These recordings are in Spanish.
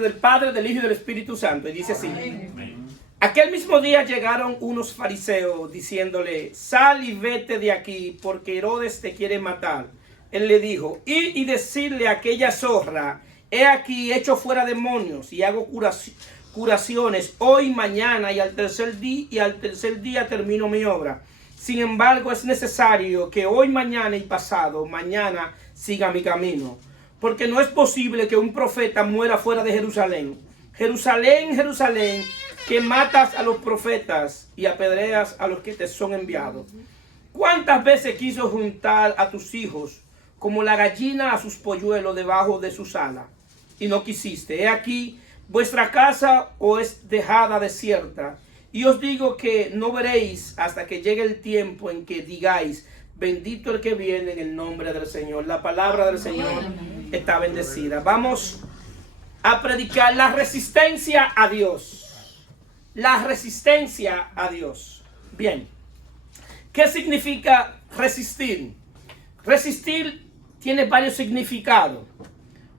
nombre del Padre, del Hijo y del Espíritu Santo. Y dice así. Aquel mismo día llegaron unos fariseos diciéndole: sal y vete de aquí, porque Herodes te quiere matar. Él le dijo: ir y decirle a aquella zorra: he aquí echo fuera demonios y hago curaciones hoy, mañana, y al tercer día termino mi obra. Sin embargo, es necesario que hoy, mañana y pasado mañana siga mi camino, porque no es posible que un profeta muera fuera de Jerusalén. Jerusalén, Jerusalén, que matas a los profetas y apedreas a los que te son enviados. ¿Cuántas veces quiso juntar a tus hijos como la gallina a sus polluelos debajo de sus alas, y no quisiste? He aquí, vuestra casa os es dejada desierta, y os digo que no veréis hasta que llegue el tiempo en que digáis: bendito el que viene en el nombre del Señor. La palabra del Señor está bendecida. Vamos a predicar la resistencia a Dios. La resistencia a Dios. Bien, ¿qué significa resistir? Resistir tiene varios significados.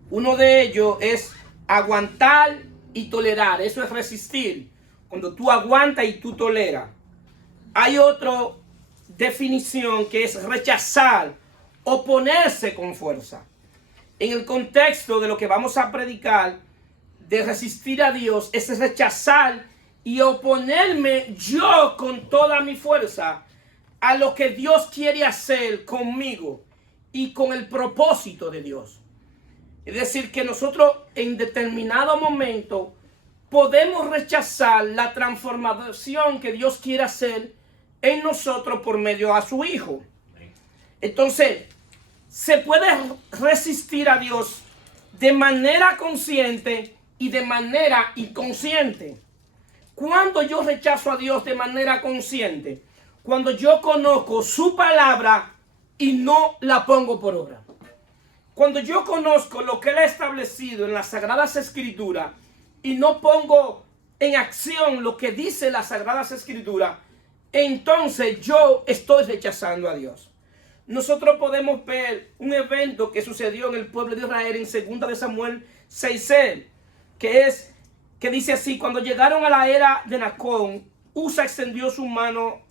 Uno de ellos es aguantar y tolerar. Eso es resistir, cuando tú aguantas y tú toleras. Hay otra definición que es rechazar, oponerse con fuerza. En el contexto de lo que vamos a predicar, de resistir a Dios, es rechazar y oponerme yo con toda mi fuerza a lo que Dios quiere hacer conmigo y con el propósito de Dios. Es decir, que nosotros en determinado momento podemos rechazar la transformación que Dios quiere hacer en nosotros por medio de su Hijo. Entonces, se puede resistir a Dios de manera consciente y de manera inconsciente. Cuando yo rechazo a Dios de manera consciente, cuando yo conozco su palabra y no la pongo por obra. Cuando yo conozco lo que Él ha establecido en las Sagradas Escrituras y no pongo en acción lo que dice las Sagradas Escrituras, entonces yo estoy rechazando a Dios. Nosotros podemos ver un evento que sucedió en el pueblo de Israel en 2 de Samuel 6, que dice así: cuando llegaron a la era de Nacón, Usa extendió su mano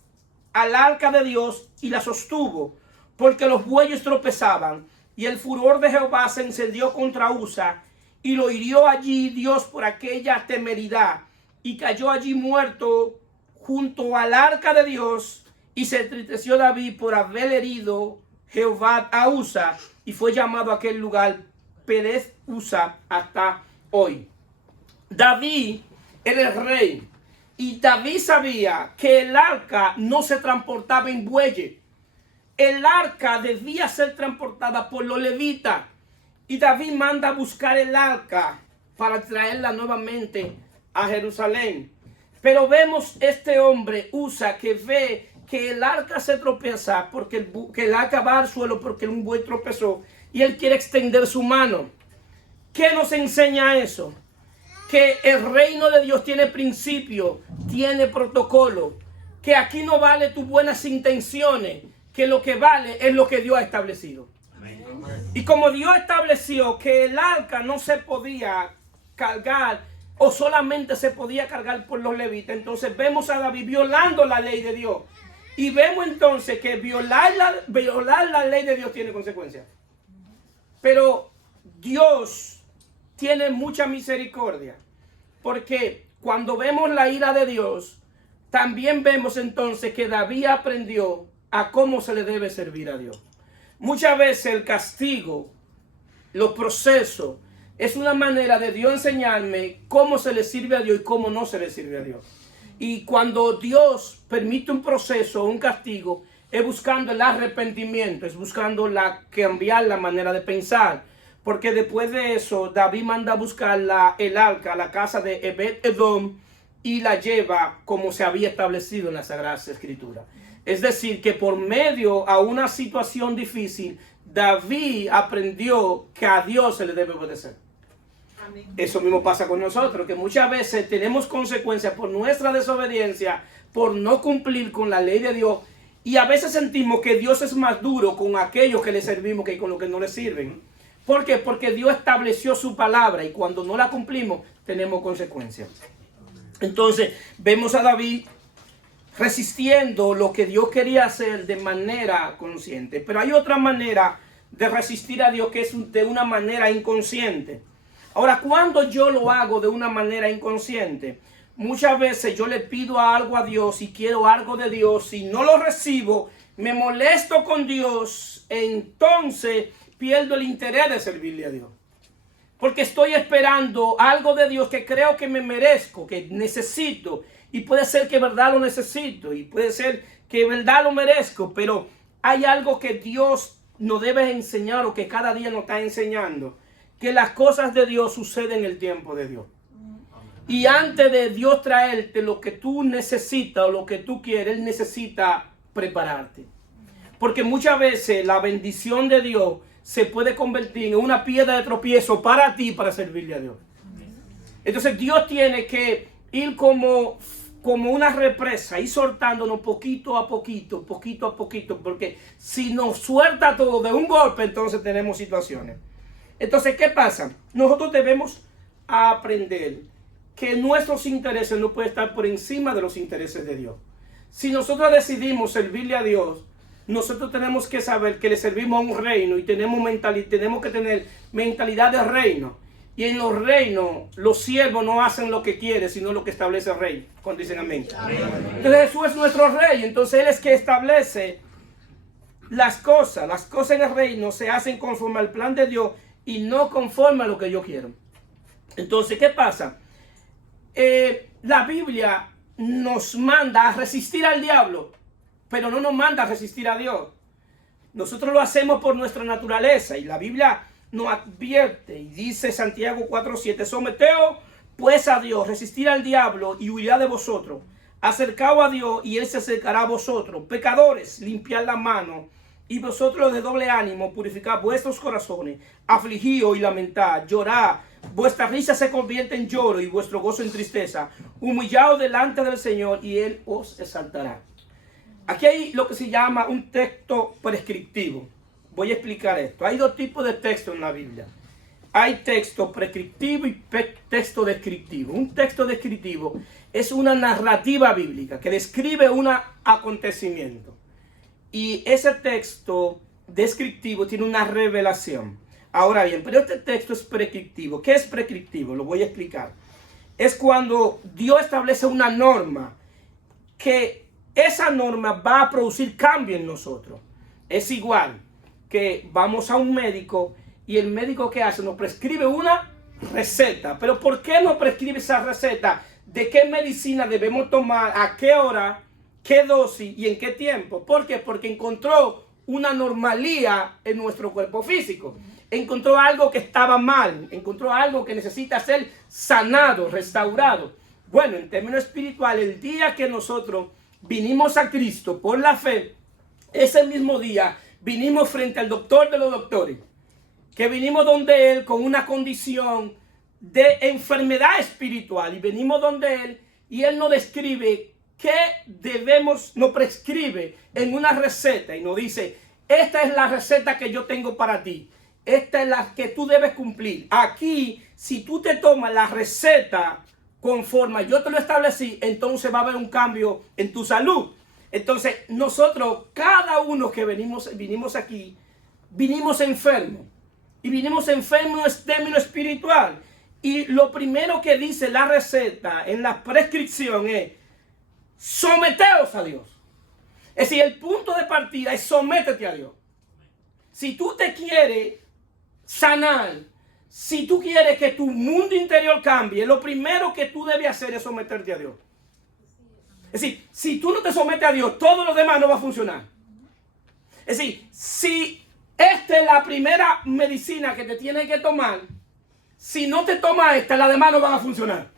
al arca de Dios y la sostuvo, porque los bueyes tropezaban, y el furor de Jehová se encendió contra Usa, y lo hirió allí Dios por aquella temeridad, y cayó allí muerto junto al arca de Dios. Y se entristeció David por haber herido Jehová a Usa, y fue llamado a aquel lugar Perez Usa hasta hoy. David era el rey, y David sabía que el arca no se transportaba en bueyes. El arca debía ser transportada por los levitas, y David manda a buscar el arca para traerla nuevamente a Jerusalén. Pero vemos este hombre Usa que ve que el arca se tropieza porque el arca va al suelo porque un buey tropezó, y él quiere extender su mano. ¿Qué nos enseña eso? Que el reino de Dios tiene principio, tiene protocolo, que aquí no vale tus buenas intenciones, que lo que vale es lo que Dios ha establecido. Amén. Y como Dios estableció que el arca no se podía cargar o solamente se podía cargar por los levitas, entonces vemos a David violando la ley de Dios. Y vemos entonces que violar la ley de Dios tiene consecuencias. Pero Dios tiene mucha misericordia, porque cuando vemos la ira de Dios, también vemos entonces que David aprendió a cómo se le debe servir a Dios. Muchas veces el castigo, los procesos, es una manera de Dios enseñarme cómo se le sirve a Dios y cómo no se le sirve a Dios. Y cuando Dios permite un proceso, un castigo, es buscando el arrepentimiento, es buscando cambiar la manera de pensar. Porque después de eso, David manda a buscar el arca, la casa de Obed-Edom, y la lleva como se había establecido en las Sagradas Escrituras. Es decir, que por medio a una situación difícil, David aprendió que a Dios se le debe obedecer. Amén. Eso mismo pasa con nosotros, que muchas veces tenemos consecuencias por nuestra desobediencia, por no cumplir con la ley de Dios, y a veces sentimos que Dios es más duro con aquellos que le servimos que con los que no le sirven. ¿Por qué? Porque Dios estableció su palabra y cuando no la cumplimos tenemos consecuencias. Entonces vemos a David resistiendo lo que Dios quería hacer de manera consciente. Pero hay otra manera de resistir a Dios que es de una manera inconsciente. Ahora, cuando yo lo hago de una manera inconsciente, muchas veces yo le pido algo a Dios y quiero algo de Dios y no lo recibo, me molesto con Dios, entonces pierdo el interés de servirle a Dios. Porque estoy esperando algo de Dios que creo que me merezco, que necesito. Y puede ser que verdad lo necesito y puede ser que verdad lo merezco, pero hay algo que Dios nos debe enseñar o que cada día nos está enseñando, que las cosas de Dios suceden en el tiempo de Dios. Y antes de Dios traerte lo que tú necesitas o lo que tú quieres, Él necesita prepararte. Porque muchas veces la bendición de Dios se puede convertir en una piedra de tropiezo para ti, para servirle a Dios. Entonces Dios tiene que ir como una represa, ir soltándonos poquito a poquito, porque si nos suelta todo de un golpe, entonces tenemos situaciones. Entonces, ¿qué pasa? Nosotros debemos aprender que nuestros intereses no pueden estar por encima de los intereses de Dios. Si nosotros decidimos servirle a Dios, nosotros tenemos que saber que le servimos a un reino y tenemos que tener mentalidad de reino. Y en los reinos, los siervos no hacen lo que quieren, sino lo que establece el rey. Cuando dicen amén. Entonces Jesús es nuestro rey. Entonces Él es que establece las cosas. Las cosas en el reino se hacen conforme al plan de Dios y no conforme a lo que yo quiero. Entonces, ¿qué pasa? La Biblia nos manda a resistir al diablo, pero no nos manda a resistir a Dios. Nosotros lo hacemos por nuestra naturaleza y la Biblia nos advierte y dice Santiago 4:7, someteos pues a Dios, resistir al diablo y huirá de vosotros. Acercaos a Dios y Él se acercará a vosotros. Pecadores, limpiad la mano, y vosotros de doble ánimo, purificad vuestros corazones. Afligíos y lamentad, llorad. Vuestra risa se convierte en lloro y vuestro gozo en tristeza. Humillaos delante del Señor y Él os exaltará. Aquí hay lo que se llama un texto prescriptivo. Voy a explicar esto. Hay dos tipos de texto en la Biblia. Hay texto prescriptivo y texto descriptivo. Un texto descriptivo es una narrativa bíblica que describe un acontecimiento. Y ese texto descriptivo tiene una revelación. Ahora bien, pero este texto es prescriptivo. ¿Qué es prescriptivo? Lo voy a explicar. Es cuando Dios establece una norma que esa norma va a producir cambio en nosotros. Es igual que vamos a un médico y el médico ¿qué hace? Nos prescribe una receta. Pero ¿por qué nos prescribe esa receta? ¿De qué medicina debemos tomar? ¿A qué hora? ¿Qué dosis? ¿Y en qué tiempo? ¿Por qué? Porque encontró una normalía en nuestro cuerpo físico. Encontró algo que estaba mal. Encontró algo que necesita ser sanado, restaurado. Bueno, en términos espirituales, el día que nosotros vinimos a Cristo por la fe, ese mismo día vinimos frente al doctor de los doctores, que vinimos donde Él con una condición de enfermedad espiritual y venimos donde Él y Él nos describe qué debemos, nos prescribe en una receta y nos dice, esta es la receta que yo tengo para ti, esta es la que tú debes cumplir. Aquí, si tú te tomas la receta conforme yo te lo establecí, entonces va a haber un cambio en tu salud. Entonces nosotros, cada uno que vinimos aquí, vinimos enfermos. Y vinimos enfermos en término espiritual. Y lo primero que dice la receta en la prescripción es, someteos a Dios. Es decir, el punto de partida es sométete a Dios. Si tú te quieres sanar, si tú quieres que tu mundo interior cambie, lo primero que tú debes hacer es someterte a Dios. Es decir, si tú no te sometes a Dios, todo lo demás no va a funcionar. Es decir, si esta es la primera medicina que te tienes que tomar, si no te tomas esta, las demás no van a funcionar.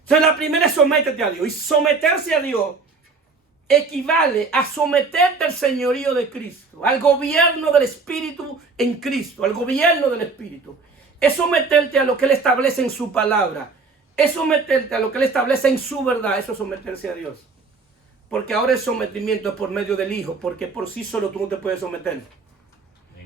Entonces la primera es sométete a Dios. Y someterse a Dios equivale a someterte al señorío de Cristo, al gobierno del Espíritu en Cristo, al gobierno del Espíritu. Es someterte a lo que Él establece en su palabra. Es someterte a lo que Él establece en su verdad. Eso es someterse a Dios. Porque ahora el sometimiento es por medio del Hijo. Porque por sí solo tú no te puedes someter.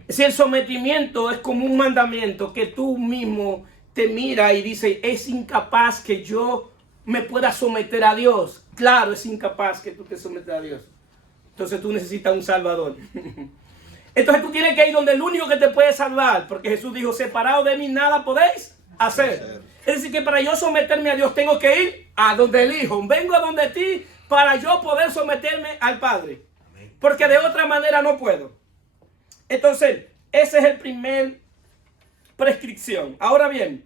Si el sometimiento es como un mandamiento que tú mismo te mira y dices, es incapaz que yo me pueda someter a Dios. Claro, es incapaz que tú te sometas a Dios. Entonces tú necesitas un Salvador. Entonces tú tienes que ir donde el único que te puede salvar, porque Jesús dijo, separado de mí nada podéis hacer. Es decir, que para yo someterme a Dios tengo que ir a donde el Hijo. Vengo a donde ti para yo poder someterme al Padre. Porque de otra manera no puedo. Entonces, ese es el primer prescripción. Ahora bien,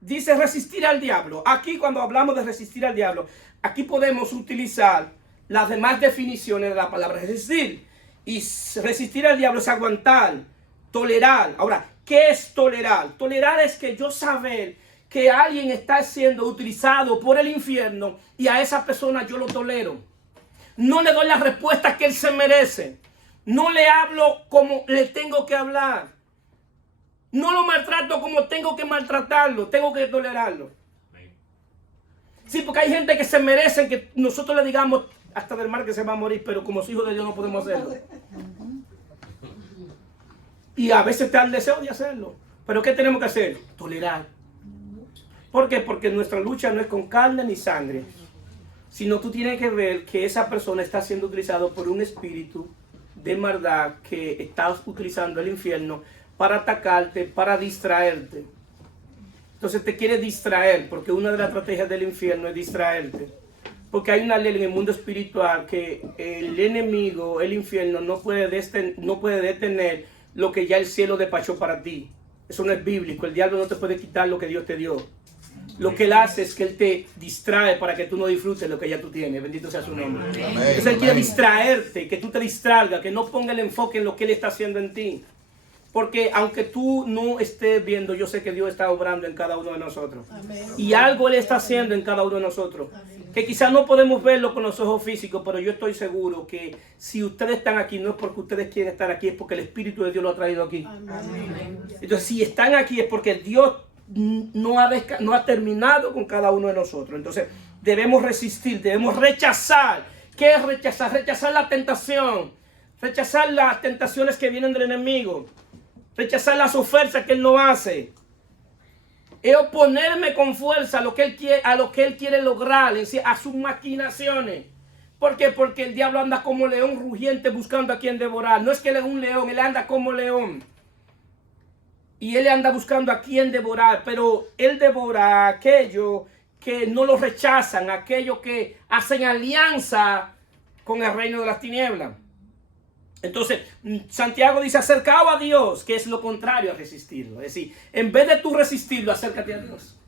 dice resistir al diablo. Aquí cuando hablamos de resistir al diablo, aquí podemos utilizar las demás definiciones de la palabra resistir. Y resistir al diablo es aguantar, tolerar. Ahora, ¿qué es tolerar? Tolerar es que yo saber que alguien está siendo utilizado por el infierno y a esa persona yo lo tolero. No le doy la respuesta que él se merece. No le hablo como le tengo que hablar. No lo maltrato como tengo que maltratarlo. Tengo que tolerarlo. Sí, porque hay gente que se merece que nosotros le digamos hasta del mal que se va a morir, pero como hijos de Dios no podemos hacerlo. Y a veces te da el deseo de hacerlo. Pero ¿qué tenemos que hacer? Tolerar. ¿Por qué? Porque nuestra lucha no es con carne ni sangre, sino tú tienes que ver que esa persona está siendo utilizada por un espíritu de maldad que está utilizando el infierno para atacarte, para distraerte. Entonces te quiere distraer, porque una de las estrategias del infierno es distraerte. Porque hay una ley en el mundo espiritual que el enemigo, el infierno, no puede detener lo que ya el cielo despachó para ti. Eso no es bíblico. El diablo no te puede quitar lo que Dios te dio. Lo que él hace es que él te distrae para que tú no disfrutes lo que ya tú tienes. Bendito sea su nombre. Amén. Entonces él quiere distraerte, que tú te distraigas, que no ponga el enfoque en lo que él está haciendo en ti. Porque aunque tú no estés viendo, yo sé que Dios está obrando en cada uno de nosotros. Amén. Y algo él está haciendo en cada uno de nosotros. Amén. Que quizás no podemos verlo con los ojos físicos, pero yo estoy seguro que si ustedes están aquí, no es porque ustedes quieren estar aquí, es porque el Espíritu de Dios lo ha traído aquí. Amén. Entonces, si están aquí es porque Dios no ha terminado con cada uno de nosotros. Entonces, debemos resistir, debemos rechazar. ¿Qué es rechazar? Rechazar la tentación. Rechazar las tentaciones que vienen del enemigo. Rechazar las ofertas que él no hace. Es oponerme con fuerza a lo que él quiere lograr, a sus maquinaciones. ¿Por qué? Porque el diablo anda como león rugiente buscando a quien devorar. No es que él es un león, él anda como león. Y él anda buscando a quien devorar, pero él devora a aquellos que no lo rechazan, aquellos que hacen alianza con el reino de las tinieblas. Entonces, Santiago dice, acercado a Dios, que es lo contrario a resistirlo. Es decir, en vez de tú resistirlo, acércate a Dios.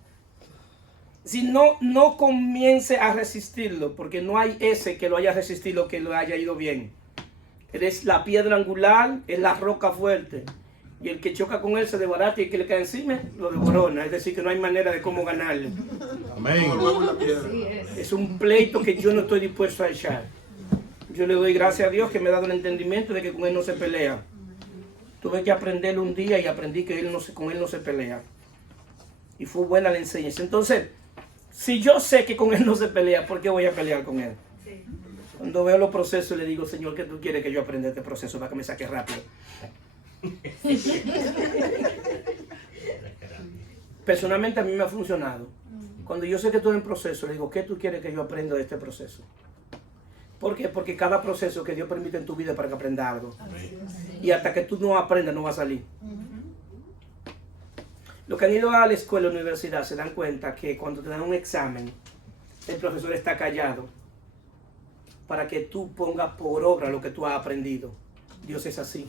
Si no comience a resistirlo, porque no hay ese que lo haya resistido, que lo haya ido bien. Eres la piedra angular, es la roca fuerte. Y el que choca con él se devorará, y el que le cae encima lo devorona. Es decir, que no hay manera de cómo ganarle. Amén. Es un pleito que yo no estoy dispuesto a echar. Yo le doy gracias a Dios que me ha dado el entendimiento de que con él no se pelea. Tuve que aprenderlo un día y aprendí que con él no se pelea. Y fue buena la enseñanza. Entonces, si yo sé que con él no se pelea, ¿por qué voy a pelear con él? Sí. Cuando veo los procesos le digo, Señor, ¿qué tú quieres que yo aprenda este proceso para que me saque rápido? Personalmente a mí me ha funcionado. Cuando yo sé que estoy en proceso, le digo, ¿qué tú quieres que yo aprenda de este proceso? ¿Por qué? Porque cada proceso que Dios permite en tu vida es para que aprenda algo. Y hasta que tú no aprendas, no va a salir. Los que han ido a la escuela o la universidad se dan cuenta que cuando te dan un examen, el profesor está callado para que tú pongas por obra lo que tú has aprendido. Dios es así.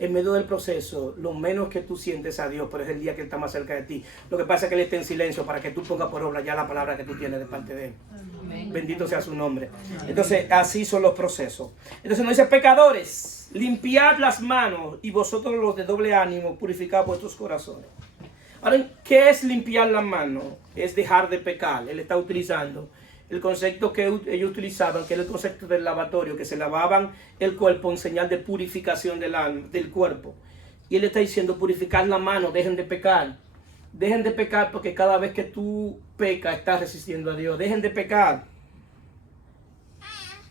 En medio del proceso, lo menos que tú sientes a Dios, pero es el día que Él está más cerca de ti. Lo que pasa es que Él está en silencio para que tú pongas por obra ya la palabra que tú tienes de parte de Él. Amén. Bendito sea su nombre. Entonces, así son los procesos. Entonces nos dice, pecadores, limpiad las manos y vosotros los de doble ánimo, purificad vuestros corazones. Ahora, ¿qué es limpiar las manos? Es dejar de pecar. Él está utilizando el concepto que ellos utilizaban, que era el concepto del lavatorio, que se lavaban el cuerpo en señal de purificación del cuerpo. Y él está diciendo, purificar la mano, dejen de pecar. Dejen de pecar porque cada vez que tú pecas, estás resistiendo a Dios. Dejen de pecar.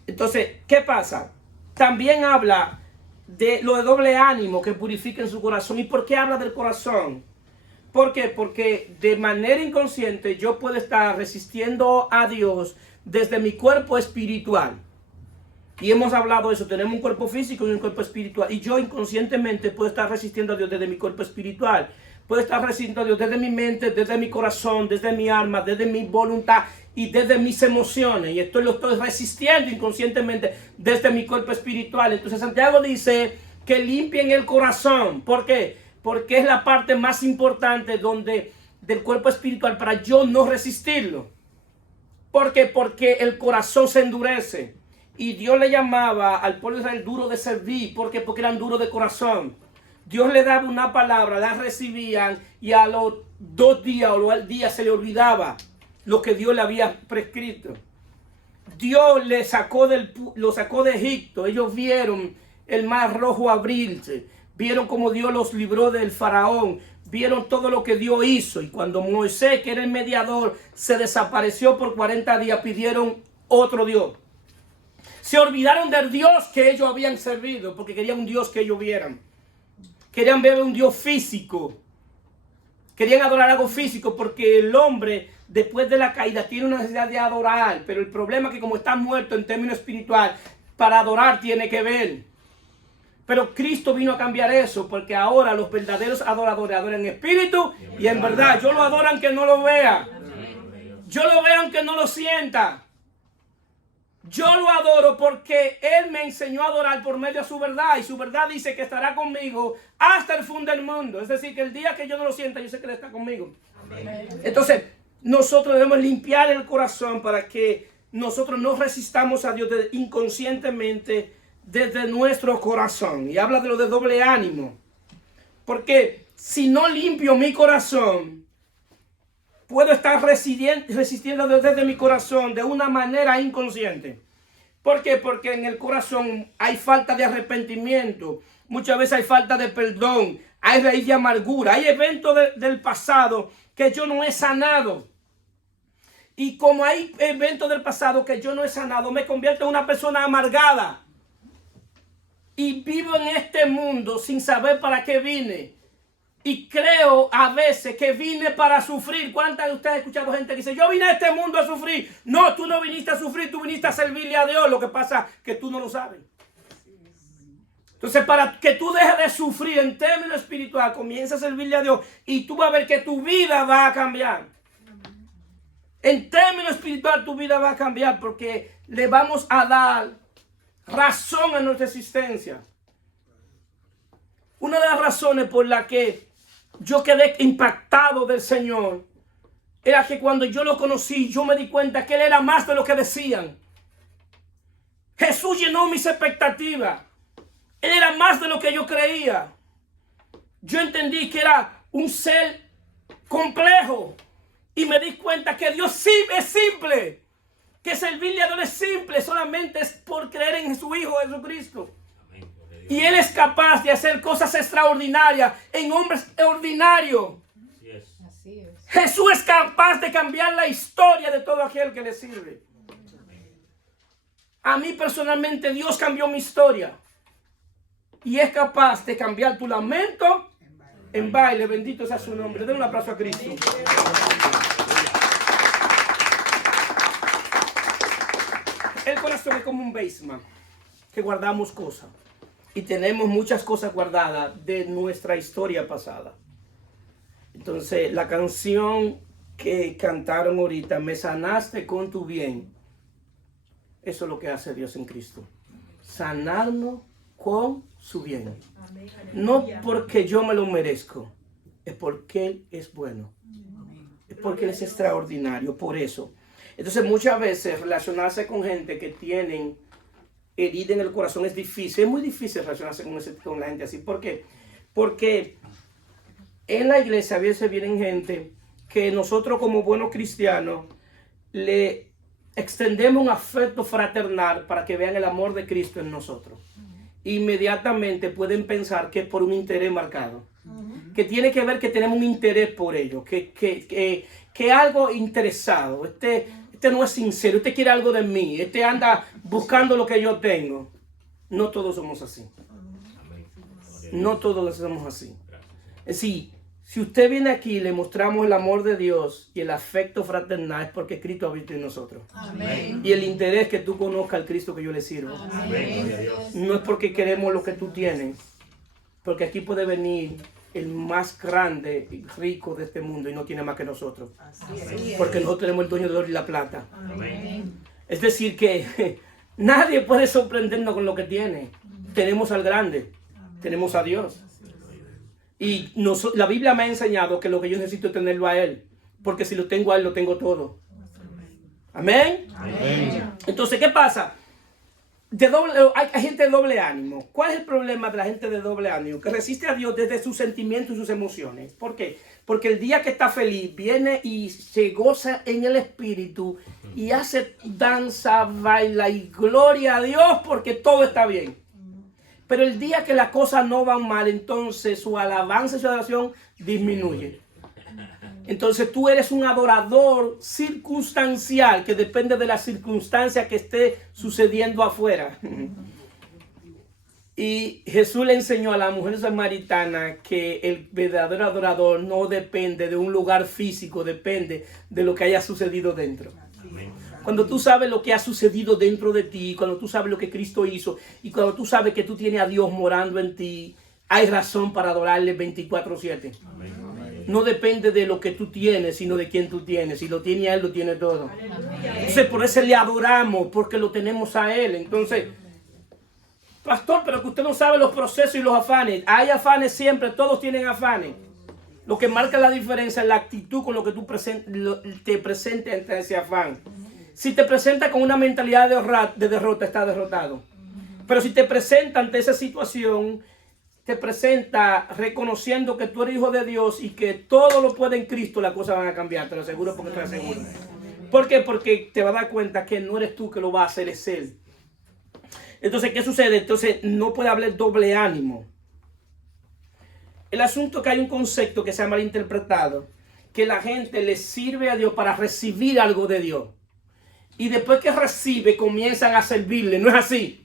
Entonces, ¿qué pasa? También habla de lo de doble ánimo que purifiquen su corazón. ¿Y por qué habla del corazón? ¿Por qué? Porque de manera inconsciente yo puedo estar resistiendo a Dios desde mi cuerpo espiritual. Y hemos hablado de eso, tenemos un cuerpo físico y un cuerpo espiritual. Y yo inconscientemente puedo estar resistiendo a Dios desde mi cuerpo espiritual. Puedo estar resistiendo a Dios desde mi mente, desde mi corazón, desde mi alma, desde mi voluntad y desde mis emociones. Y esto lo estoy resistiendo inconscientemente desde mi cuerpo espiritual. Entonces Santiago dice que limpien el corazón. ¿Por qué? Porque es la parte más importante del cuerpo espiritual para yo no resistirlo. ¿Por qué? Porque el corazón se endurece. Y Dios le llamaba al pueblo de Israel duro de servir. ¿Por qué? Porque eran duros de corazón. Dios le daba una palabra, la recibían y a los 2 días o al día se le olvidaba lo que Dios le había prescrito. Dios lo sacó de Egipto. Ellos vieron el mar rojo abrirse. Vieron cómo Dios los libró del faraón. Vieron todo lo que Dios hizo. Y cuando Moisés, que era el mediador, se desapareció por 40 días, pidieron otro Dios. Se olvidaron del Dios que ellos habían servido porque querían un Dios que ellos vieran. Querían ver un Dios físico. Querían adorar algo físico porque el hombre, después de la caída, tiene una necesidad de adorar. Pero el problema es que como está muerto en términos espiritual, para adorar tiene que ver. Pero Cristo vino a cambiar eso porque ahora los verdaderos adoradores adoran en espíritu y en verdad. Yo lo adoro aunque no lo vea. Yo lo veo aunque no lo sienta. Yo lo adoro porque Él me enseñó a adorar por medio de su verdad. Y su verdad dice que estará conmigo hasta el fin del mundo. Es decir, que el día que yo no lo sienta, yo sé que Él está conmigo. Amén. Entonces, nosotros debemos limpiar el corazón para que nosotros no resistamos a Dios inconscientemente desde nuestro corazón. Y habla de lo de doble ánimo. Porque si no limpio mi corazón, puedo estar resistiendo a Dios desde mi corazón de una manera inconsciente. ¿Por qué? Porque en el corazón hay falta de arrepentimiento. Muchas veces hay falta de perdón. Hay raíz de amargura. Hay eventos del pasado que yo no he sanado. Y como hay eventos del pasado que yo no he sanado, me convierto en una persona amargada. Y vivo en este mundo sin saber para qué vine. Y creo a veces que vine para sufrir. ¿Cuántas de ustedes han escuchado gente que dice, yo vine a este mundo a sufrir? No, tú no viniste a sufrir, tú viniste a servirle a Dios. Lo que pasa es que tú no lo sabes. Entonces, para que tú dejes de sufrir en términos espirituales, comienza a servirle a Dios y tú vas a ver que tu vida va a cambiar. En términos espirituales, tu vida va a cambiar porque le vamos a dar razón a nuestra existencia. Una de las razones por las que yo quedé impactado del Señor era que cuando yo lo conocí, yo me di cuenta que Él era más de lo que decían. Jesús llenó mis expectativas. Él era más de lo que yo creía. Yo entendí que era un ser complejo y me di cuenta que Dios sí es simple. Que servirle a Dios es simple, solamente es por creer en su Hijo Jesucristo. Y Él es capaz de hacer cosas extraordinarias en hombres ordinarios. Así es. Jesús es capaz de cambiar la historia de todo aquel que le sirve. A mí personalmente Dios cambió mi historia. Y es capaz de cambiar tu lamento en baile. Bendito sea su nombre. Den un aplauso a Cristo. El corazón es como un basement que guardamos cosas. Y tenemos muchas cosas guardadas de nuestra historia pasada. Entonces, la canción que cantaron ahorita, me sanaste con tu bien. Eso es lo que hace Dios en Cristo. Sanarnos con su bien. No porque yo me lo merezco. Es porque Él es bueno. Es porque Él es extraordinario. Por eso. Entonces, muchas veces relacionarse con gente que tienen herida en el corazón es difícil. Es muy difícil relacionarse con la gente así. ¿Por qué? Porque en la iglesia a veces vienen gente que nosotros como buenos cristianos le extendemos un afecto fraternal para que vean el amor de Cristo en nosotros. Inmediatamente pueden pensar que es por un interés marcado. Que tiene que ver que tenemos un interés por ellos. Que algo interesado. Este no es sincero, este quiere algo de mí, este anda buscando lo que yo tengo. No todos somos así. No todos somos así. Es decir, si usted viene aquí y le mostramos el amor de Dios y el afecto fraternal, es porque Cristo habita en nosotros. Amén. Y el interés que tú conozcas al Cristo que yo le sirvo. Amén. No es porque queremos lo que tú tienes, porque aquí puede venir el más grande y rico de este mundo y no tiene más que nosotros. Porque nosotros tenemos el dueño de oro y la plata. Amén. Es decir que nadie puede sorprendernos con lo que tiene. Tenemos al grande, tenemos a Dios. Y la Biblia me ha enseñado que lo que yo necesito es tenerlo a Él. Porque si lo tengo a Él, lo tengo todo. Amén. Amén. Entonces, ¿qué pasa? Hay gente de doble ánimo. ¿Cuál es el problema de la gente de doble ánimo? Que resiste a Dios desde sus sentimientos y sus emociones. ¿Por qué? Porque el día que está feliz viene y se goza en el espíritu y hace danza, baila y gloria a Dios porque todo está bien. Pero el día que las cosas no van mal, entonces su alabanza y su adoración disminuye. Entonces tú eres un adorador circunstancial que depende de la circunstancia que esté sucediendo afuera. Y Jesús le enseñó a la mujer samaritana que el verdadero adorador no depende de un lugar físico, depende de lo que haya sucedido dentro. Cuando tú sabes lo que ha sucedido dentro de ti, cuando tú sabes lo que Cristo hizo y cuando tú sabes que tú tienes a Dios morando en ti, hay razón para adorarle 24/7. No depende de lo que tú tienes, sino de quién tú tienes. Si lo tiene a Él, lo tiene todo. Entonces, por eso le adoramos, porque lo tenemos a Él. Entonces, pastor, pero que usted no sabe los procesos y los afanes. Hay afanes siempre, todos tienen afanes. Lo que marca la diferencia es la actitud con lo que tú te presentes ante ese afán. Si te presenta con una mentalidad de derrota, está derrotado. Pero si te presenta ante esa situación, te presenta reconociendo que tú eres hijo de Dios y que todo lo puede en Cristo, las cosas van a cambiar, te lo aseguro porque te lo aseguro. ¿Por qué? Porque te vas a dar cuenta que no eres tú que lo va a hacer, es Él. Entonces, ¿qué sucede? Entonces, no puede haber doble ánimo. El asunto es que hay un concepto que se ha malinterpretado, que la gente le sirve a Dios para recibir algo de Dios. Y después que recibe, comienzan a servirle. No es así.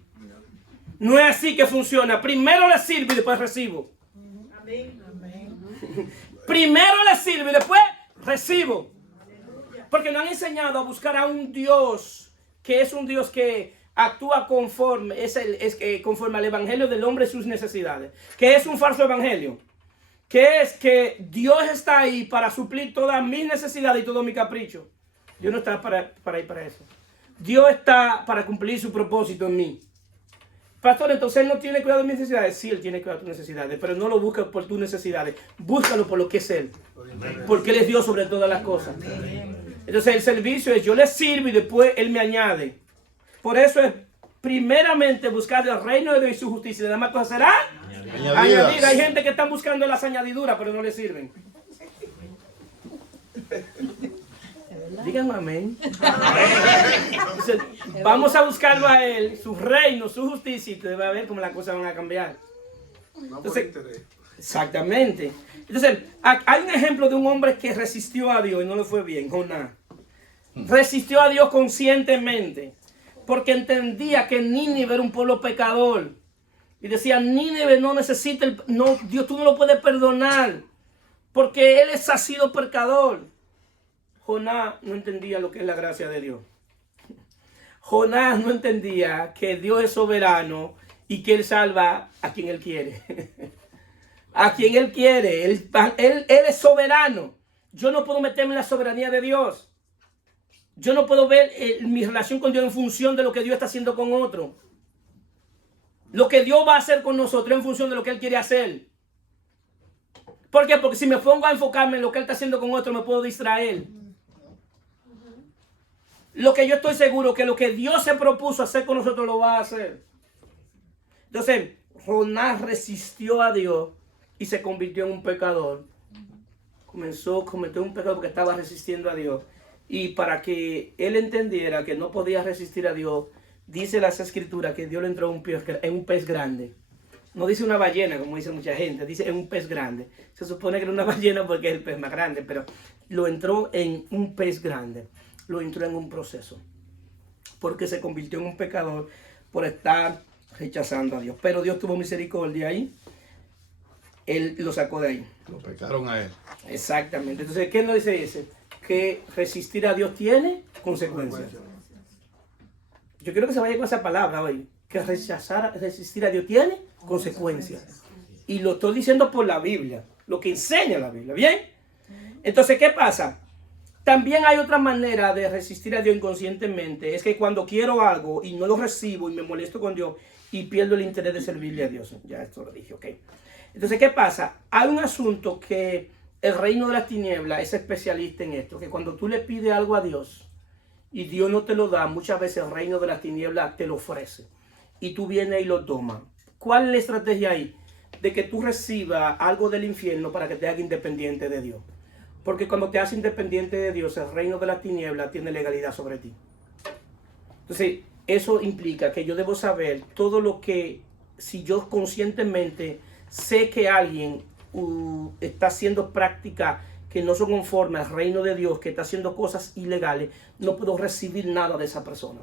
No es así que funciona. Primero le sirve y después recibo. Amén. Primero le sirve y después recibo. Porque nos han enseñado a buscar a un Dios que es un Dios que actúa conforme, conforme al evangelio del hombre y sus necesidades. Que es un falso evangelio. Que es que Dios está ahí para suplir todas mis necesidades y todo mi capricho. Dios no está para ir para eso. Dios está para cumplir su propósito en mí. Pastor, entonces Él no tiene cuidado de mis necesidades. Sí, Él tiene cuidado de tus necesidades, pero no lo busques por tus necesidades. Búscalo por lo que es Él. Porque Él es Dios sobre todas las cosas. Entonces el servicio es yo le sirvo y después Él me añade. Por eso es primeramente buscar el reino de Dios y su justicia. Y las demás cosas serán añadidas. Hay gente que está buscando las añadiduras, pero no le sirven. Digan amén. Entonces, vamos a buscarlo a Él, su reino, su justicia, y te va a ver cómo las cosas van a cambiar. Entonces, exactamente. Entonces, hay un ejemplo de un hombre que resistió a Dios y no le fue bien, Jonás. Resistió a Dios conscientemente, porque entendía que Nínive era un pueblo pecador. Y decía, Nínive no necesita, Dios tú no lo puedes perdonar, porque él ha sido pecador. Jonás no entendía lo que es la gracia de Dios. Jonás no entendía que Dios es soberano y que Él salva a quien Él quiere. A quien Él quiere. Él es soberano. Yo no puedo meterme en la soberanía de Dios. Yo no puedo ver mi relación con Dios en función de lo que Dios está haciendo con otro. Lo que Dios va a hacer con nosotros en función de lo que Él quiere hacer. ¿Por qué? Porque si me pongo a enfocarme en lo que Él está haciendo con otro, me puedo distraer. Lo que yo estoy seguro que lo que Dios se propuso hacer con nosotros lo va a hacer. Entonces, Jonás resistió a Dios y se convirtió en un pecador. Cometió un pecado porque estaba resistiendo a Dios. Y para que él entendiera que no podía resistir a Dios, dice las escrituras que Dios le entró en un pez grande. No dice una ballena, como dice mucha gente, dice en un pez grande. Se supone que era una ballena porque es el pez más grande, pero lo entró en un pez grande. Lo entró en un proceso. Porque se convirtió en un pecador por estar rechazando a Dios. Pero Dios tuvo misericordia ahí. Él lo sacó de ahí. Lo pecaron a él. Exactamente. Entonces, ¿qué nos dice ese? Que resistir a Dios tiene consecuencias. Yo quiero que se vaya con esa palabra hoy. Que resistir a Dios tiene consecuencias. Y lo estoy diciendo por la Biblia. Lo que enseña la Biblia. ¿Bien? Entonces, ¿qué pasa? También hay otra manera de resistir a Dios inconscientemente. Es que cuando quiero algo y no lo recibo y me molesto con Dios y pierdo el interés de servirle a Dios. Ya esto lo dije, ok. Entonces, ¿qué pasa? Hay un asunto que el reino de las tinieblas es especialista en esto. Que cuando tú le pides algo a Dios y Dios no te lo da, muchas veces el reino de las tinieblas te lo ofrece. Y tú vienes y lo tomas. ¿Cuál es la estrategia ahí? De que tú recibas algo del infierno para que te haga independiente de Dios. Porque cuando te haces independiente de Dios, el reino de las tinieblas tiene legalidad sobre ti. Entonces, eso implica que yo debo saber todo lo que, si yo conscientemente sé que alguien está haciendo prácticas que no son conformes al reino de Dios, que está haciendo cosas ilegales, no puedo recibir nada de esa persona.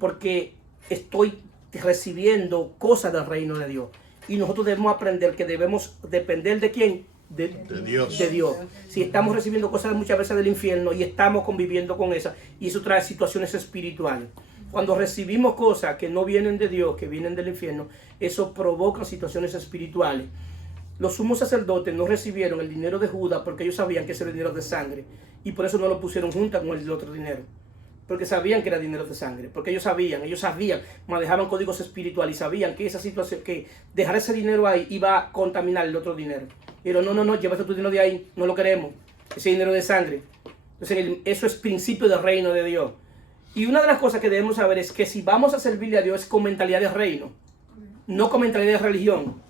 Porque estoy recibiendo cosas del reino de Dios. Y nosotros debemos aprender que debemos depender de quién. De Dios. De Dios. Si estamos recibiendo cosas muchas veces del infierno y estamos conviviendo con esas, y eso trae situaciones espirituales. Cuando recibimos cosas que no vienen de Dios, que vienen del infierno, eso provoca situaciones espirituales. Los sumos sacerdotes no recibieron el dinero de Judas porque ellos sabían que ese era dinero de sangre, y por eso no lo pusieron junto con el otro dinero. Porque sabían que era dinero de sangre, porque ellos sabían, manejaban códigos espirituales y sabían que esa situación, que dejar ese dinero ahí iba a contaminar el otro dinero. Pero no, llévate tu dinero de ahí, no lo queremos, ese dinero de sangre. Entonces eso es principio del reino de Dios. Y una de las cosas que debemos saber es que si vamos a servirle a Dios es con mentalidad de reino, no con mentalidad de religión.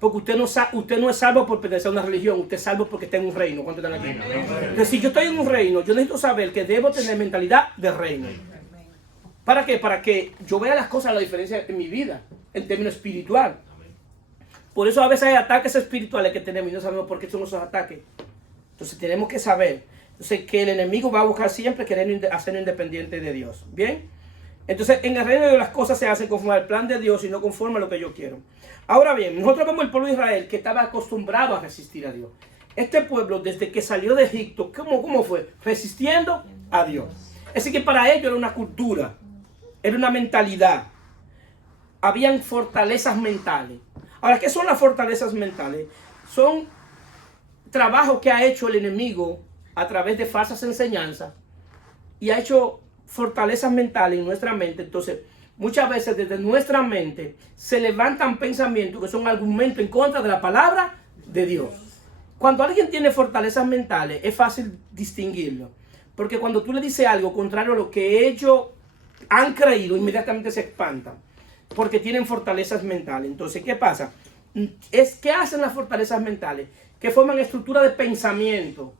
Porque usted no es salvo por pertenecer a una religión, usted es salvo porque está en un reino. ¿Cuántos están aquí? Entonces, si yo estoy en un reino, yo necesito saber que debo tener mentalidad de reino. ¿Para qué? Para que yo vea las cosas, la diferencia en mi vida, en términos espiritual. Por eso a veces hay ataques espirituales que tenemos y no sabemos por qué son esos ataques. Entonces tenemos que saber. Entonces que el enemigo va a buscar siempre querer hacernos independientes de Dios. ¿Bien? Entonces en el reino de Dios las cosas se hacen conforme al plan de Dios y no conforme a lo que yo quiero. Ahora bien, nosotros vemos el pueblo de Israel que estaba acostumbrado a resistir a Dios. Este pueblo desde que salió de Egipto, ¿cómo fue? Resistiendo a Dios. Así que para ellos era una cultura, era una mentalidad. Habían fortalezas mentales. Ahora, ¿qué son las fortalezas mentales? Son trabajos que ha hecho el enemigo a través de falsas enseñanzas y ha hecho fortalezas mentales en nuestra mente. Entonces, muchas veces desde nuestra mente se levantan pensamientos que son argumentos en contra de la palabra de Dios. Cuando alguien tiene fortalezas mentales, es fácil distinguirlo. Porque cuando tú le dices algo contrario a lo que ellos han creído, inmediatamente se espantan. Porque tienen fortalezas mentales. Entonces, ¿qué pasa? ¿Qué hacen las fortalezas mentales? Que forman estructuras de pensamiento.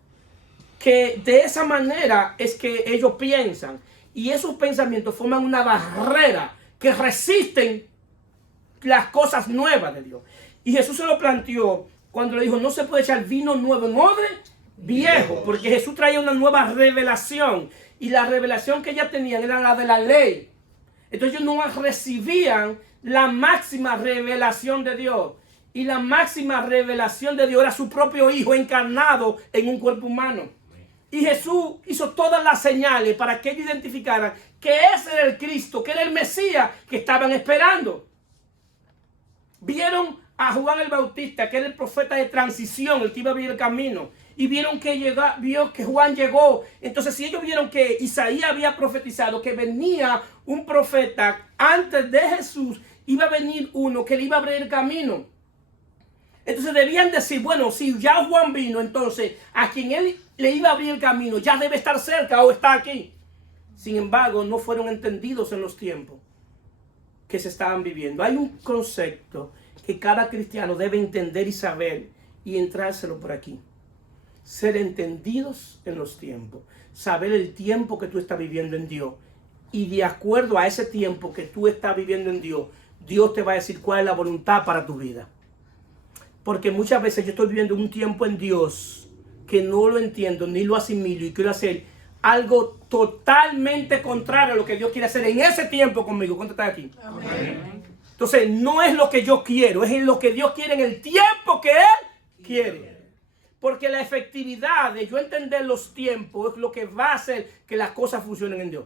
Que de esa manera es que ellos piensan. Y esos pensamientos forman una barrera que resisten las cosas nuevas de Dios. Y Jesús se lo planteó cuando le dijo, no se puede echar vino nuevo en odre viejo. Porque Jesús traía una nueva revelación. Y la revelación que ya tenían era la de la ley. Entonces ellos no recibían la máxima revelación de Dios. Y la máxima revelación de Dios era su propio Hijo encarnado en un cuerpo humano. Y Jesús hizo todas las señales para que ellos identificaran que ese era el Cristo, que era el Mesías que estaban esperando. Vieron a Juan el Bautista, que era el profeta de transición, el que iba a abrir el camino. Y vieron vio que Juan llegó. Entonces, si ellos vieron que Isaías había profetizado que venía un profeta antes de Jesús, iba a venir uno que le iba a abrir el camino. Entonces debían decir, bueno, si ya Juan vino, entonces a quien él le iba a abrir el camino ya debe estar cerca o está aquí. Sin embargo, no fueron entendidos en los tiempos que se estaban viviendo. Hay un concepto que cada cristiano debe entender y saber y entrárselo por aquí. Ser entendidos en los tiempos. Saber el tiempo que tú estás viviendo en Dios. Y de acuerdo a ese tiempo que tú estás viviendo en Dios, Dios te va a decir cuál es la voluntad para tu vida. Porque muchas veces yo estoy viviendo un tiempo en Dios que no lo entiendo ni lo asimilo y quiero hacer algo totalmente contrario a lo que Dios quiere hacer en ese tiempo conmigo. ¿Cuánto estás aquí? Amén. Entonces, no es lo que yo quiero, es lo que Dios quiere en el tiempo que Él quiere. Porque la efectividad de yo entender los tiempos es lo que va a hacer que las cosas funcionen en Dios.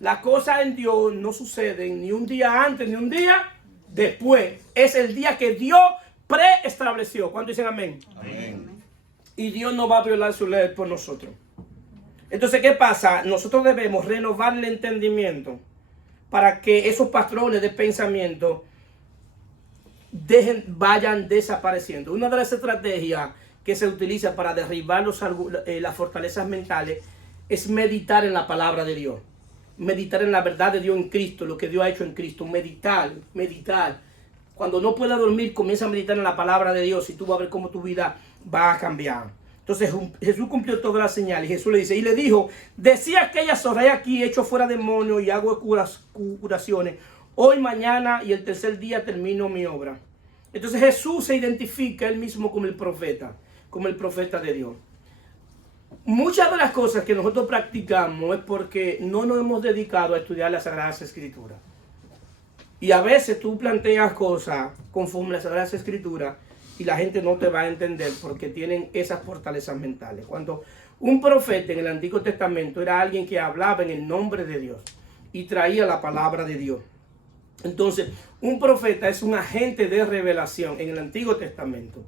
Las cosas en Dios no suceden ni un día antes ni un día después. Es el día que Dios preestableció. ¿Cuántos dicen amén? Amén. Y Dios no va a violar su ley por nosotros. Entonces, ¿qué pasa? Nosotros debemos renovar el entendimiento para que esos patrones de pensamiento vayan desapareciendo. Una de las estrategias que se utiliza para derribar las fortalezas mentales es meditar en la palabra de Dios. Meditar en la verdad de Dios en Cristo, lo que Dios ha hecho en Cristo. Meditar. Cuando no pueda dormir, comienza a meditar en la palabra de Dios y tú vas a ver cómo tu vida va a cambiar. Entonces Jesús cumplió todas las señales. Jesús le dice, y le dijo, decía aquella zorra aquí, hecho fuera demonios y hago curaciones. Hoy, mañana y el tercer día termino mi obra. Entonces Jesús se identifica él mismo como el profeta de Dios. Muchas de las cosas que nosotros practicamos es porque no nos hemos dedicado a estudiar las Sagradas Escrituras. Y a veces tú planteas cosas conforme a las Sagradas Escrituras y la gente no te va a entender porque tienen esas fortalezas mentales. Cuando un profeta en el Antiguo Testamento era alguien que hablaba en el nombre de Dios y traía la palabra de Dios. Entonces, un profeta es un agente de revelación en el Antiguo Testamento.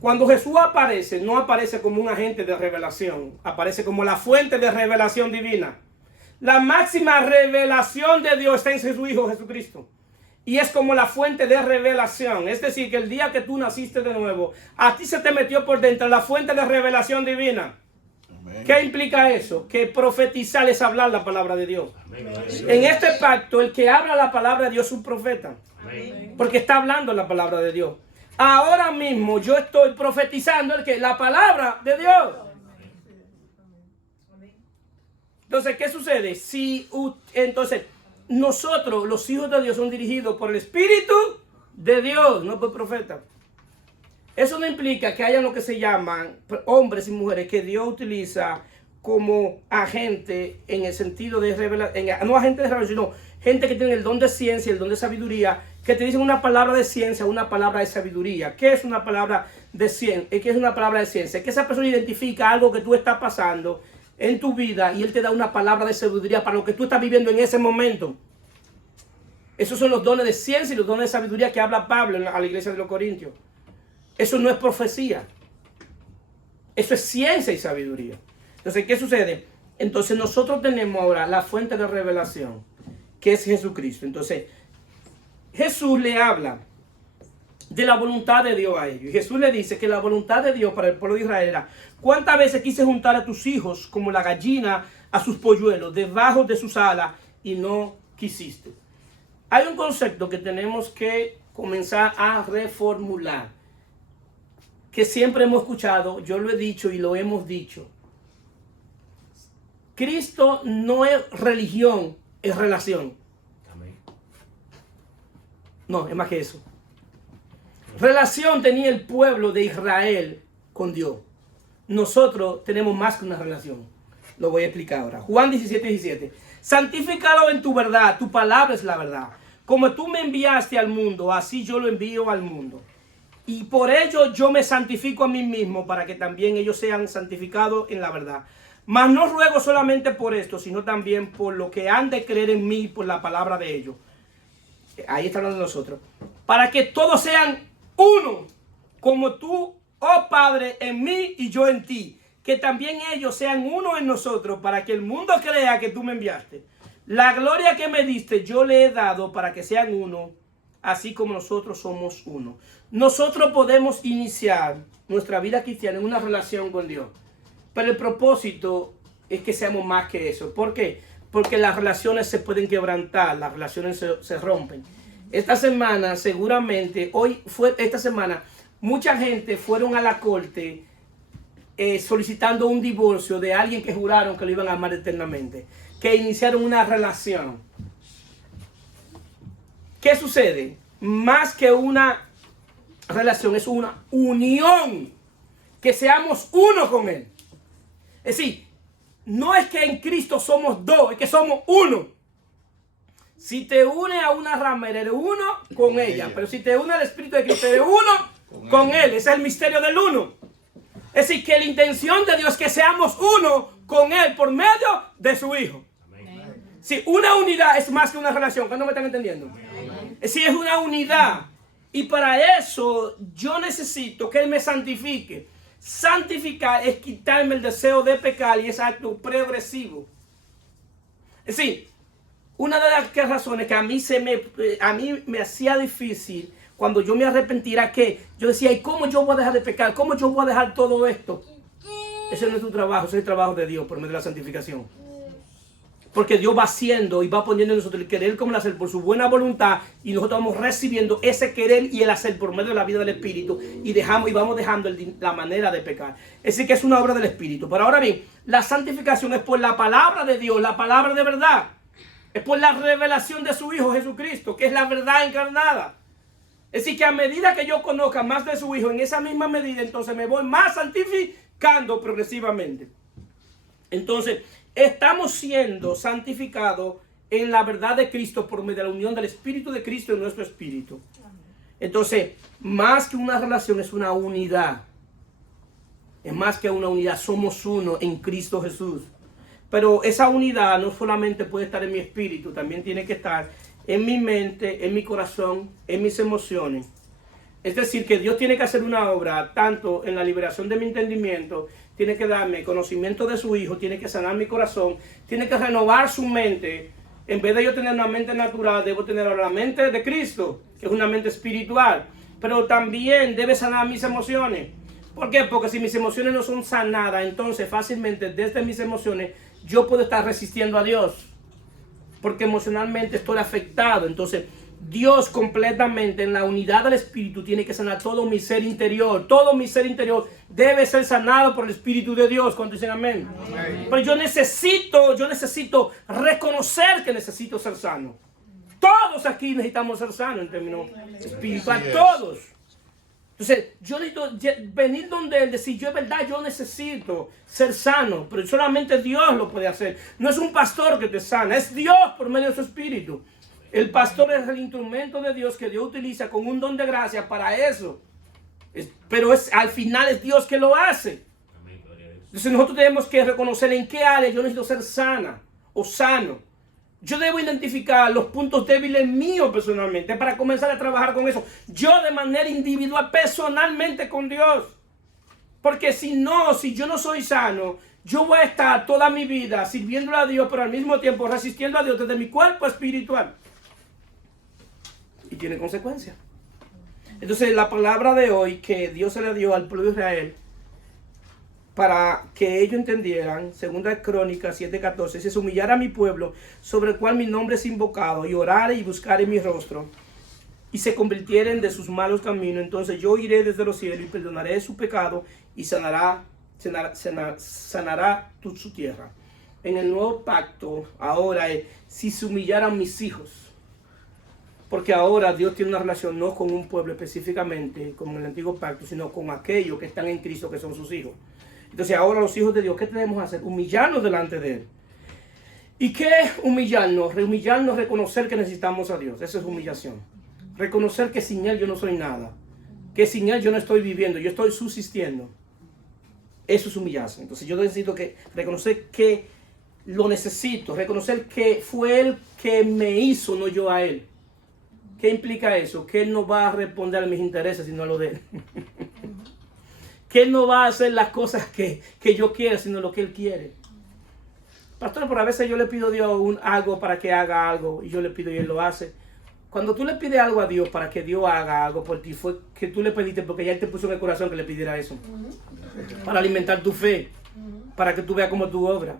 Cuando Jesús aparece, no aparece como un agente de revelación, aparece como la fuente de revelación divina. La máxima revelación de Dios está en su Hijo Jesucristo. Y es como la fuente de revelación. Es decir, que el día que tú naciste de nuevo, a ti se te metió por dentro la fuente de revelación divina. Amén. ¿Qué implica eso? Que profetizar es hablar la palabra de Dios. Amén. En este pacto, el que habla la palabra de Dios es un profeta. Amén. Porque está hablando la palabra de Dios. Ahora mismo yo estoy profetizando la palabra de Dios. Entonces, ¿qué sucede? Entonces, nosotros, los hijos de Dios, son dirigidos por el Espíritu de Dios, no por profeta. Eso no implica que haya lo que se llaman hombres y mujeres que Dios utiliza como agente en el sentido de revelación, no agente de revelación, sino gente que tiene el don de ciencia, el don de sabiduría, que te dicen una palabra de ciencia, una palabra de sabiduría. ¿Qué es una palabra de ciencia? ¿Qué es una palabra de ciencia? Que esa persona identifica algo que tú estás pasando en tu vida y él te da una palabra de sabiduría para lo que tú estás viviendo en ese momento. Esos son los dones de ciencia y los dones de sabiduría que habla Pablo a la iglesia de los Corintios. Eso no es profecía. Eso es ciencia y sabiduría. Entonces, ¿qué sucede? Entonces nosotros tenemos ahora la fuente de revelación, que es Jesucristo. Entonces, Jesús le habla de la voluntad de Dios a ellos. Y Jesús le dice que la voluntad de Dios para el pueblo de Israel era: ¿cuántas veces quise juntar a tus hijos como la gallina a sus polluelos debajo de sus alas y no quisiste? Hay un concepto que tenemos que comenzar a reformular, que siempre hemos escuchado, yo lo he dicho y lo hemos dicho. Cristo no es religión, es relación. No, es más que eso. Relación tenía el pueblo de Israel con Dios. Nosotros tenemos más que una relación. Lo voy a explicar ahora. Juan 17:17. Santifícalo en tu verdad, tu palabra es la verdad. Como tú me enviaste al mundo, así yo lo envío al mundo. Y por ello yo me santifico a mí mismo, para que también ellos sean santificados en la verdad. Mas no ruego solamente por esto, sino también por lo que han de creer en mí por la palabra de ellos. Ahí está hablando de nosotros. Para que todos sean uno, como tú, oh Padre, en mí y yo en ti. Que también ellos sean uno en nosotros, para que el mundo crea que tú me enviaste. La gloria que me diste yo le he dado para que sean uno, así como nosotros somos uno. Nosotros podemos iniciar nuestra vida cristiana en una relación con Dios, pero el propósito es que seamos más que eso. ¿Por qué? Porque las relaciones se pueden quebrantar, las relaciones se rompen. Esta semana, seguramente, esta semana, mucha gente fueron a la corte solicitando un divorcio de alguien que juraron que lo iban a amar eternamente, que iniciaron una relación. ¿Qué sucede? Más que una relación, es una unión, que seamos uno con Él. Es decir, no es que en Cristo somos dos, es que somos uno. Si te une a una ramera, eres uno con ella. Pero si te une al Espíritu de Cristo, eres uno con Él. Ese es el misterio del uno. Es decir, que la intención de Dios es que seamos uno con Él por medio de su Hijo. Si una unidad es más que una relación, ¿cuándo me están entendiendo? Si es una unidad. Y para eso yo necesito que Él me santifique. Santificar es quitarme el deseo de pecar y es acto progresivo. Es decir, una de las razones que a mí me hacía difícil cuando yo me arrepentía, que yo decía, ¿y cómo yo voy a dejar de pecar? ¿Cómo yo voy a dejar todo esto? Ese no es tu trabajo, ese es el trabajo de Dios por medio de la santificación. Porque Dios va haciendo y va poniendo en nosotros el querer como el hacer por su buena voluntad, y nosotros vamos recibiendo ese querer y el hacer por medio de la vida del Espíritu, y vamos dejando la manera de pecar. Es decir, que es una obra del Espíritu. Pero ahora bien, la santificación es por la palabra de Dios, la palabra de verdad. Es por la revelación de su Hijo Jesucristo, que es la verdad encarnada. Es decir, que a medida que yo conozca más de su Hijo, en esa misma medida, entonces me voy más santificando progresivamente. Entonces, estamos siendo santificados en la verdad de Cristo por medio de la unión del Espíritu de Cristo en nuestro espíritu. Entonces, más que una relación, es una unidad. Es más que una unidad, somos uno en Cristo Jesús. Pero esa unidad no solamente puede estar en mi espíritu, también tiene que estar en mi mente, en mi corazón, en mis emociones. Es decir, que Dios tiene que hacer una obra tanto en la liberación de mi entendimiento, tiene que darme conocimiento de su Hijo, tiene que sanar mi corazón, tiene que renovar su mente. En vez de yo tener una mente natural, debo tener ahora la mente de Cristo, que es una mente espiritual. Pero también debe sanar mis emociones. ¿Por qué? Porque si mis emociones no son sanadas, entonces fácilmente desde mis emociones yo puedo estar resistiendo a Dios. Porque emocionalmente estoy afectado. Entonces Dios completamente en la unidad del Espíritu tiene que sanar todo mi ser interior. Todo mi ser interior debe ser sanado por el Espíritu de Dios. ¿Cuántos dicen amén? Amén. Pero yo necesito reconocer que necesito ser sano. Todos aquí necesitamos ser sanos en términos espirituales. Todos. Entonces, yo necesito venir donde Él, decir, yo es verdad, yo necesito ser sano, pero solamente Dios lo puede hacer. No es un pastor que te sana, es Dios por medio de su Espíritu. El pastor es el instrumento de Dios que Dios utiliza con un don de gracia para eso. Pero al final es Dios que lo hace. Entonces nosotros tenemos que reconocer en qué área yo necesito ser sana o sano. Yo debo identificar los puntos débiles míos personalmente para comenzar a trabajar con eso. Yo de manera individual, personalmente con Dios. Porque si yo no soy sano, yo voy a estar toda mi vida sirviéndole a Dios, pero al mismo tiempo resistiendo a Dios desde mi cuerpo espiritual. Y tiene consecuencias. Entonces la palabra de hoy que Dios se le dio al pueblo de Israel, para que ellos entendieran, 2 Crónicas 7:14, si se humillara a mi pueblo, sobre el cual mi nombre es invocado, y orare y buscare mi rostro, y se convirtieren de sus malos caminos, entonces yo iré desde los cielos y perdonaré su pecado y sanará su tierra. En el nuevo pacto, ahora es, si se humillaran mis hijos, porque ahora Dios tiene una relación no con un pueblo específicamente, como en el antiguo pacto, sino con aquellos que están en Cristo, que son sus hijos. Entonces ahora los hijos de Dios, ¿qué tenemos que hacer? Humillarnos delante de Él. ¿Y qué es humillarnos? Humillarnos, reconocer que necesitamos a Dios. Eso es humillación. Reconocer que sin Él yo no soy nada. Que sin Él yo no estoy viviendo, yo estoy subsistiendo. Eso es humillarse. Entonces yo necesito reconocer que lo necesito. Reconocer que fue Él que me hizo, no yo a Él. ¿Qué implica eso? Que Él no va a responder a mis intereses, sino a lo de Él. Que Él no va a hacer las cosas que yo quiero, sino lo que Él quiere. Pastor, por a veces yo le pido a Dios algo para que haga algo, y yo le pido y Él lo hace. Cuando tú le pides algo a Dios para que Dios haga algo por ti, fue que tú le pediste porque ya Él te puso en el corazón que le pidiera eso. Para alimentar tu fe, para que tú veas cómo tú obras.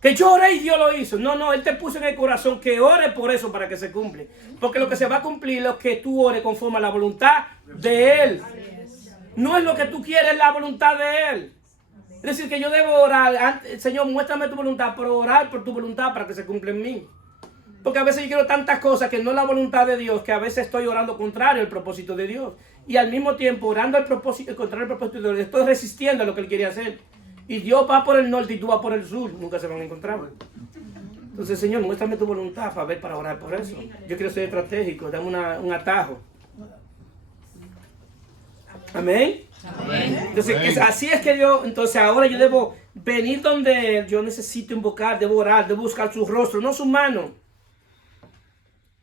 Que yo oré y Dios lo hizo. No, Él te puso en el corazón que ore por eso para que se cumple. Porque lo que se va a cumplir es lo que tú ores conforme a la voluntad de Él. No es lo que tú quieres, es la voluntad de Él. Es decir, que yo debo orar, Señor, muéstrame tu voluntad, pero orar por tu voluntad para que se cumpla en mí. Porque a veces yo quiero tantas cosas que no es la voluntad de Dios, que a veces estoy orando contrario al propósito de Dios. Y al mismo tiempo, orando contrario al propósito de Dios, estoy resistiendo a lo que Él quiere hacer. Y Dios va por el norte y tú vas por el sur. Nunca se van a encontrar. Entonces, Señor, muéstrame tu voluntad para orar por eso. Yo quiero ser estratégico, dame un atajo. Amén. Entonces, así es que entonces ahora yo debo venir donde Él, yo necesito invocar, debo orar, debo buscar su rostro, no su mano.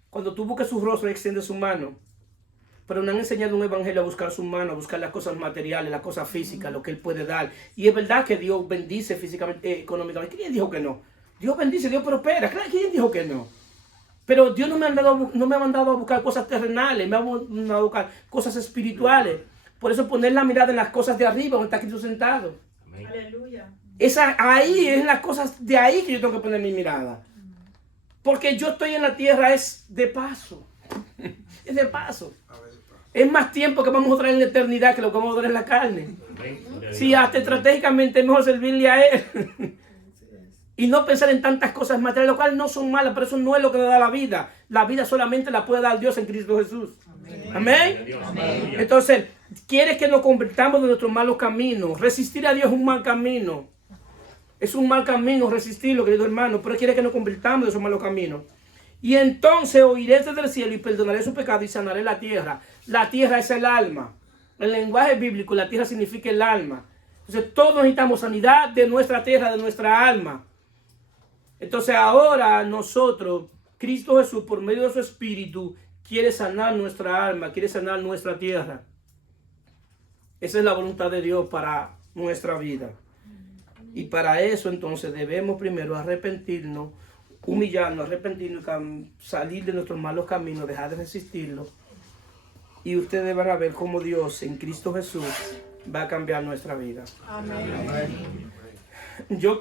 Cuando tú buscas su rostro, extiende su mano. Pero no han enseñado un evangelio a buscar su mano, a buscar las cosas materiales, las cosas físicas, lo que Él puede dar. Y es verdad que Dios bendice físicamente, económicamente. ¿Quién dijo que no? Dios bendice, Dios prospera. Claro, ¿quién dijo que no? Pero Dios no me ha mandado a buscar cosas terrenales, me ha mandado a buscar cosas espirituales. Por eso poner la mirada en las cosas de arriba, donde está Cristo sentado. Aleluya. Ahí es las cosas de ahí que yo tengo que poner mi mirada. Porque yo estoy en la tierra es de paso. Es de paso. Es más tiempo que vamos a traer en la eternidad que lo que vamos a traer en la carne. Sí, hasta estratégicamente es mejor servirle a Él. Y no pensar en tantas cosas materiales, lo cual no son malas, pero eso no es lo que nos da la vida. La vida solamente la puede dar Dios en Cristo Jesús. Amén. Amén. Entonces, quiere que nos convirtamos de nuestros malos caminos. Resistir a Dios es un mal camino. Es un mal camino resistirlo, querido hermano, pero quiere que nos convirtamos de esos malos caminos. Y entonces oiré desde el cielo y perdonaré su pecado y sanaré la tierra. La tierra es el alma. En el lenguaje bíblico, la tierra significa el alma. Entonces, todos necesitamos sanidad de nuestra tierra, de nuestra alma. Entonces, ahora nosotros, Cristo Jesús, por medio de su Espíritu, quiere sanar nuestra alma, quiere sanar nuestra tierra. Esa es la voluntad de Dios para nuestra vida. Y para eso, entonces, debemos primero arrepentirnos, humillarnos, arrepentirnos, salir de nuestros malos caminos, dejar de resistirlo. Y ustedes van a ver cómo Dios en Cristo Jesús va a cambiar nuestra vida. Amén. Yo